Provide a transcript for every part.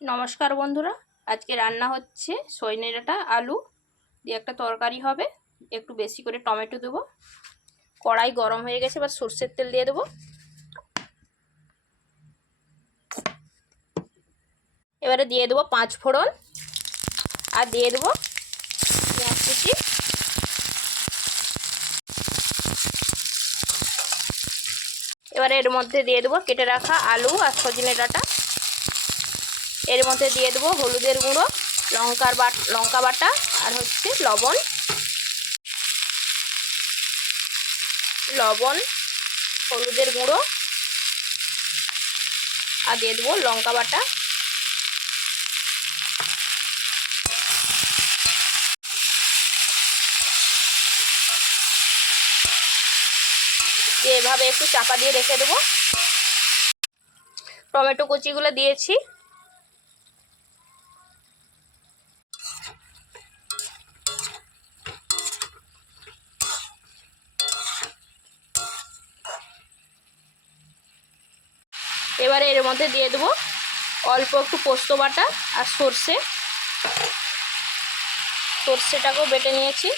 নমস্কার বন্ধুরা। আজকে রান্না হচ্ছে সজনে ডাঁটা আলু, দিয়ে একটা তরকারি হবে। একটু বেশি করে টমেটো দেবো। কড়াই গরম হয়ে গেছে, এবার সর্ষের তেল দিয়ে দেবো। এবারে দিয়ে দেবো পাঁচ ফোড়ন, আর দিয়ে দেবো পেঁয়াজ কুচি। এবারে এর মধ্যে দিয়ে দেবো কেটে রাখা আলু আর সজনে ডাঁটা। এর মধ্যে দিয়ে দেবো হলুদের গুঁড়ো, লঙ্কার বাট, লঙ্কা বাটা আর হচ্ছে লবণ। লবণ, হলুদের গুঁড়ো আর দিয়ে দেবো লঙ্কা বাটা। এভাবে একটু চাপা দিয়ে রেখে দেবো। টমেটো কুচিগুলো দিয়েছি। এবারে এর মধ্যে দিয়ে দেবো অল্প একটু পোস্ত বাটা আর সর্ষে। সর্ষেটাকেও বেটে নিয়েছি।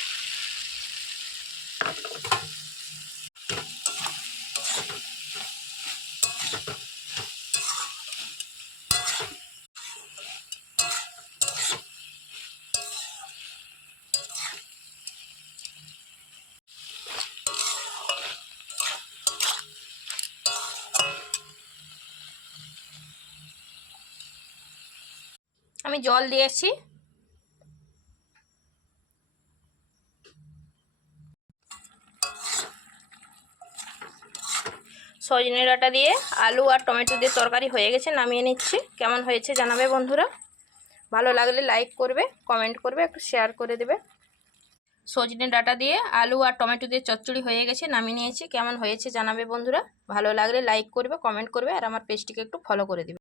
আমি জল দিয়েছি। সজনে ডাঁটা দিয়ে আলু আর টমেটো দিয়ে তরকারি হয়ে গেছে, নামিয়ে নিচ্ছি। কেমন হয়েছে জানাবে বন্ধুরা? ভালো লাগলে লাইক করবে, কমেন্ট করবে, একটু শেয়ার করে দেবে। সজনে ডাঁটা দিয়ে আলু আর টমেটো দিয়ে চচ্চড়ি হয়ে গেছে, নামিয়ে নিয়েছি। কেমন হয়েছে জানাবে বন্ধুরা? ভালো লাগলে লাইক করবে, কমেন্ট করবে, আর আমার পেজটিকে একটু ফলো করে দেবে।